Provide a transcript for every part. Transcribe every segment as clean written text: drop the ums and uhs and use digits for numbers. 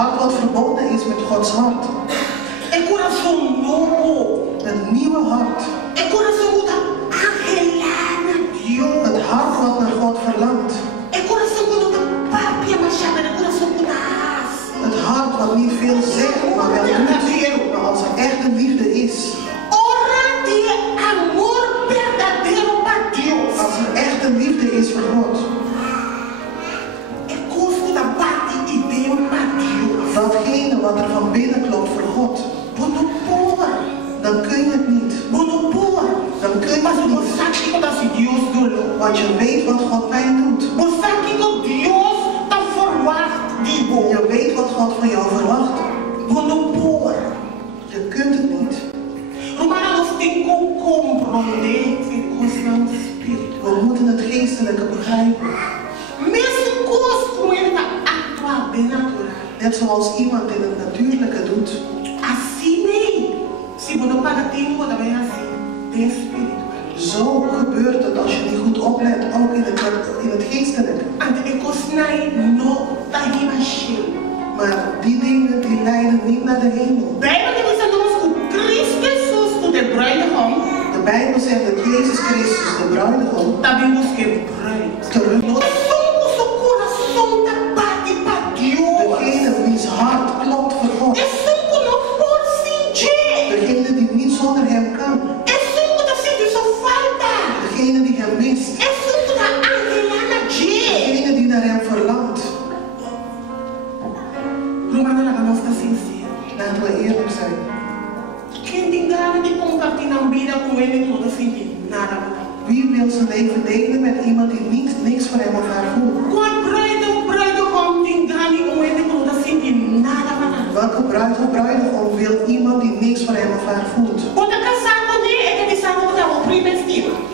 hart wat verbonden is met Gods hart. É coração novo. Een nieuwe hart. É coração que está angelado a Deus. Het hart wat naar God verlangt. É coração que não está papia machada, é coração que está. Het hart wat niet veel zegt, maar wel doet. Maar als er echte liefde is. Ora de amor verdadeiro para Deus. Als er echte liefde is voor God. É custo da parte de Deus para Deus. Datgene wat er van binnen klopt voor God. Dan kun je het niet. Dan kun je het niet. Want je weet wat God pijn doet. Je weet wat God van jou verwacht. Je kunt het niet. We moeten het geestelijke begrijpen. Net zoals iemand in het natuurlijke doet. Zo gebeurt het als je niet goed oplet, ook in het geestelijke. Maar die dingen die leiden niet naar de hemel. De Bijbel zegt dat Jezus Christus, de bruidegom, degene wiens hart klopt voor God. Degene die niet zonder hem kan. Degene die hem mist. Degene die naar hem verlangt. Laten we eerlijk zijn. Wie wil zijn leven delen met iemand die niks voor hem of haar voelt? Welke bruid of bruidegom wil iemand die niks voor hem of haar voelt?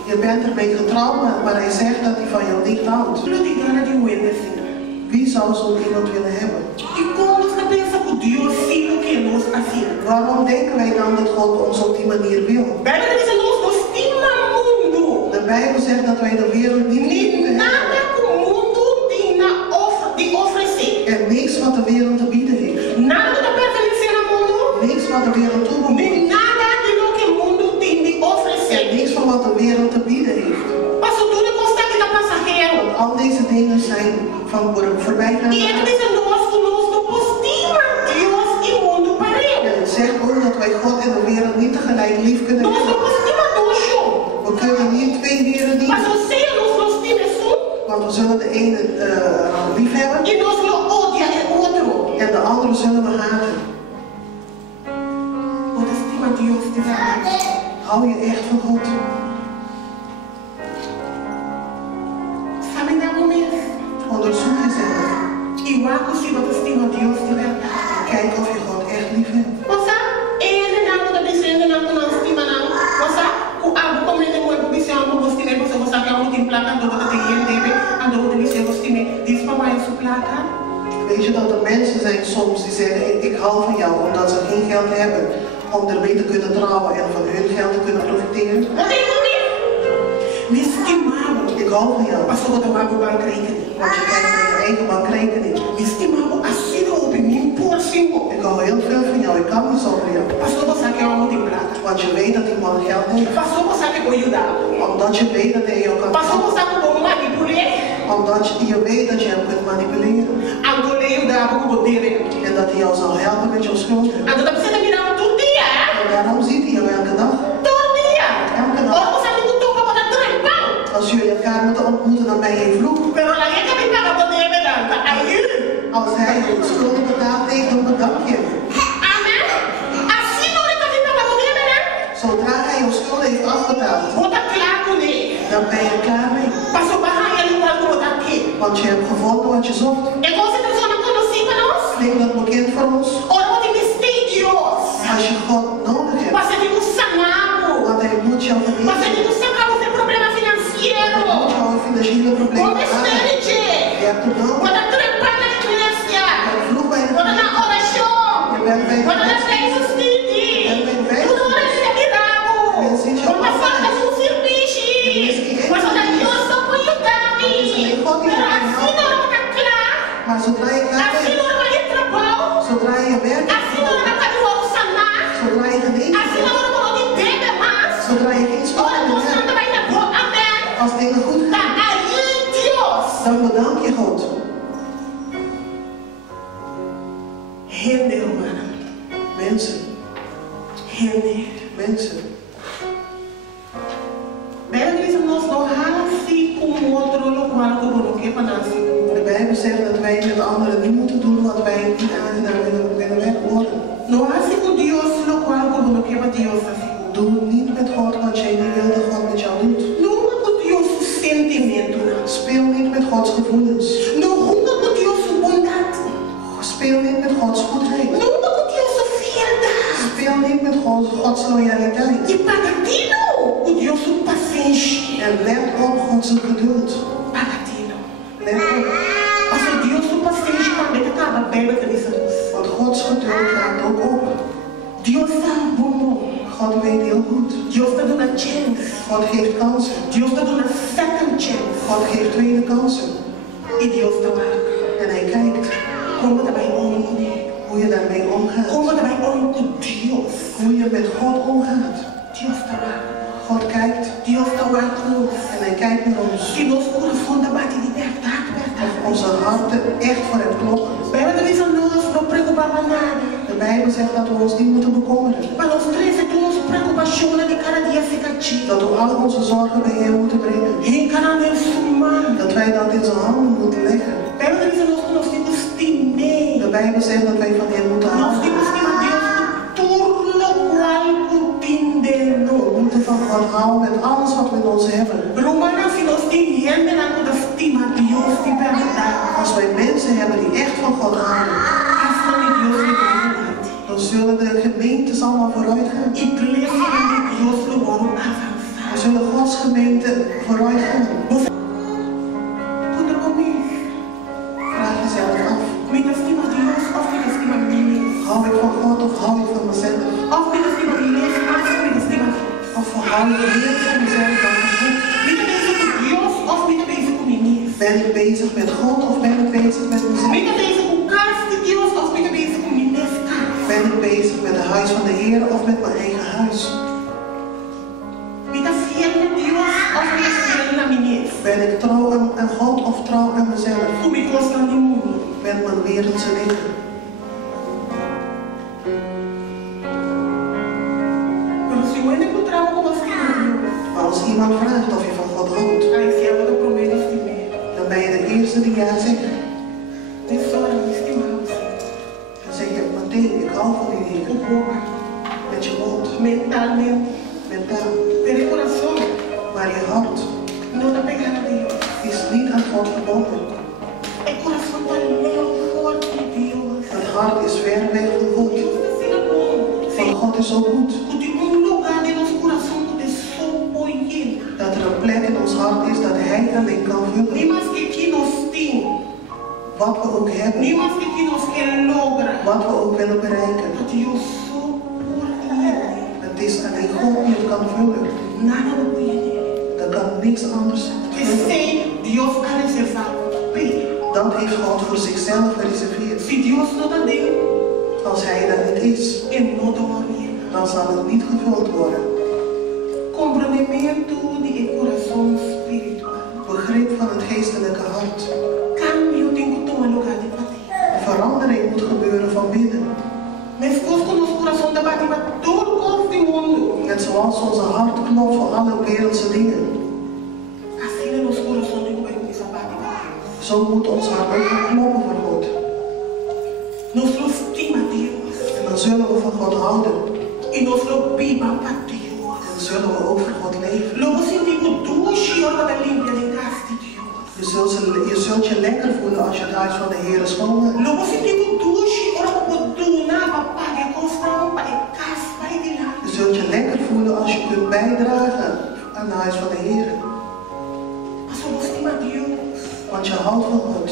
Je bent ermee getrouwd, maar hij zegt dat hij van jou niet houdt. Wie zou zo'n iemand willen hebben? Waarom denken wij dan dat God ons op die manier wil? De Bijbel zegt dat wij de wereld niet liefhebben. En niks wat de wereld te bieden heeft. Niks wat de wereld toebehoort. En niks van wat de wereld te bieden heeft. Want al deze dingen zijn van voorbijgaande. En het zegt ook dat wij God en de wereld niet tegelijk lief kunnen hebben. We kunnen niet twee heren dienen. Want we zullen de ene lief hebben. En de andere zullen we haten. Hou je echt van God? Onderzoek jezelf. Kijk of je God echt lief hebt. Weet je dat er mensen zijn soms die zeggen ik hou van jou omdat ze geen geld hebben om ermee te kunnen trouwen en van hun geld te kunnen profiteren? Ik hou van jou. Want je kijkt naar je eigen bankrekening. Ik hou heel veel van jou, ik kan niet zonder jou. Want je weet dat die man geld heeft. Omdat je weet dat hij jou kan omdat je weet dat je hem kunt manipuleren. En dat hij jou zal helpen met jouw schulden. En daarom ziet hij jou elke dag. Elke dag. Als jullie elkaar moeten ontmoeten, dan ben je vloek. Als hij je schulden betaalt, heeft, dan bedank je hem. Zodra hij je schulden heeft afbetaald, dan ben je klaar mee. Want je hebt gevonden wat je zocht. Klinkt dat bekend voor ons? Als je God nodig hebt. Want hij moet jou genezen. Hij moet jouw financiële problemen aanpakken. Je hebt het nodig. Je vloekt bij de je bent bij de maar zodra je klaar bent, De Bijbel zegt dat wij met anderen niet moeten doen wat wij niet aangedaan willen worden. Doe niet met God wat jij niet wil dat God met jou doet. Speel niet met Gods gevoelens. Speel niet met Gods goedheid. Speel niet met Gods loyaliteit. En let op Gods geduld. Let op. Want Gods geduld raakt ook op. God weet heel goed. God geeft kansen. God geeft tweede kansen. En hij kijkt hoe je daarmee omgaat. Hoe je met God omgaat. God kijkt. En hij kijkt naar ons. Of onze harten echt voor hem kloppen. De Bijbel zegt dat we ons niet moeten bekommeren. Dat we al onze zorgen bij hem moeten brengen. Dat wij dat in zijn handen moeten leggen. De Bijbel zegt dat wij van hem moeten houden. We moeten van God houden met alles wat we in ons hebben. Als wij mensen hebben die echt van God houden, dan zullen de gemeentes allemaal vooruit gaan. We zullen Gods gemeente vooruit gaan. Vraag jezelf af. Hou ik van God of hou ik van mezelf? Of hou ik meer van mezelf dan van God? Ben ik bezig met God of ben ik bezig met mezelf? Ben ik bezig met het huis van de Heer of met mijn eigen huis? Ben ik trouw aan God of trouw aan mezelf? Met mijn wereldse dingen? Maar als iemand vraagt of je van God houdt, dan ben je de eerste die ja zegt. Dan zeg je meteen, ik hou van die Heer. Met je mond. Mentaal. Maar je hart is niet aan God verbonden. Het hart is ver weg van God. Van God is zo goed. Dat er een plek in ons hart is dat Hij alleen kan vullen. Wat we ook hebben. Wat we ook willen bereiken. Het is alleen God die het kan vullen. Dat kan niks anders vullen. Dat heeft God voor zichzelf gereserveerd. Als Hij dat niet is, dan zal het niet gevuld worden. Begrip van het geestelijke hart. Een verandering moet gebeuren van binnen. Net zoals onze hart klopt voor alle wereldse dingen. Zo moet ons hart ook kloppen voor God. En dan zullen we van God houden. En dan zullen we ook voor God leven. Je zult je lekker voelen als je het huis van de Heer schoonmaakt. Je zult je lekker voelen als je kunt bijdragen aan het huis van de Heer. Want je houdt van God.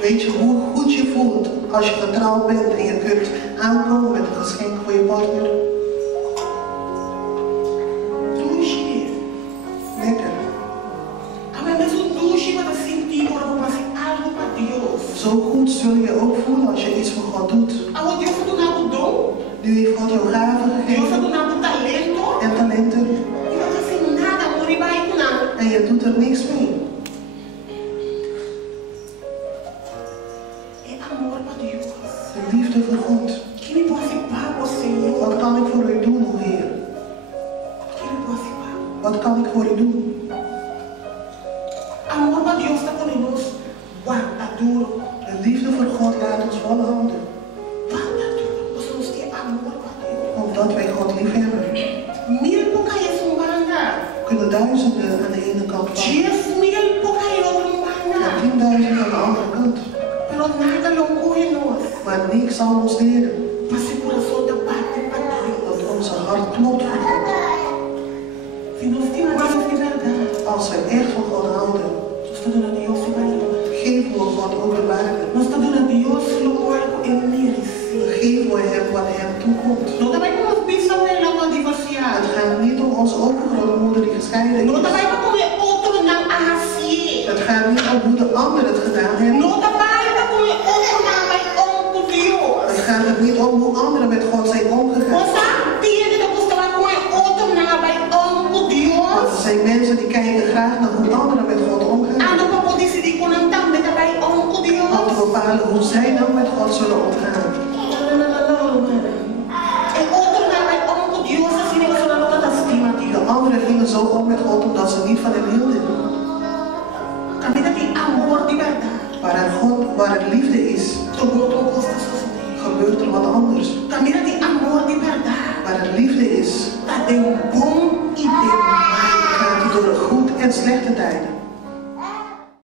Weet je hoe goed je voelt als je getrouwd bent en je kunt aankomen met een geschenk voor je partner? Lekker. Zo goed zul je ook voelen als je iets voor God doet. Nu heeft God jou gaven gegeven en talenten. En je doet er niks mee. De liefde voor God. Wat kan ik voor u doen, o Heer? Wat kan ik voor u doen? Amor a Dios está con nos. Guarda duro. De liefde voor God laat ons volle handen. Guarda duro. Nós nos ter amor a Deus. Omdat wij God lief hebben. Mil porque é sumbanga. Kunnen duizenden aan de ene kant vallen. 10.000 porque é outro En sumbanga. 10.000 aan de andere kant. Pero nada lo corre nos. Maar niks zal ons leren. Mas o coração da parte para Deus. Dat onze hart klopt voor God. Se nós temos Deus de verdade. Als wij echt van God houden, Nós estamos dando a Deus o valor. geven we God ook de waarde. Nós estamos dando a Deus o louvor que Ele merece. Geven we hem wat hem toekomt. Não também como os bisavós não divorciados. Het gaat niet om onze overgrootmoeder die gescheiden Não is. também como é outro não assim. Het gaat niet om hoe de anderen het gedaan hebben. Não também como é outro não vai com Deus. Het gaat er niet om hoe anderen met God zijn omgegaan. Você entende que você vai com outro não vai com Want Deus. er zijn mensen die kijken graag naar hoe anderen met God omgaan. Ando para poder decidir com não também vai com Om te Deus. bepalen hoe zij dan met God zullen omgaan. É outro não vai com Deus assim você não está estima De Deus. anderen gingen zo om met God omdat ze niet van hem hielden. Camina de amor de verdade. Waar het liefde is, Todo mundo gosta sozinho. gebeurt er wat anders. Camina de amor de verdade. Waar het liefde is, Tá de bom e de mal. gaat het door de goed en slechte tijden.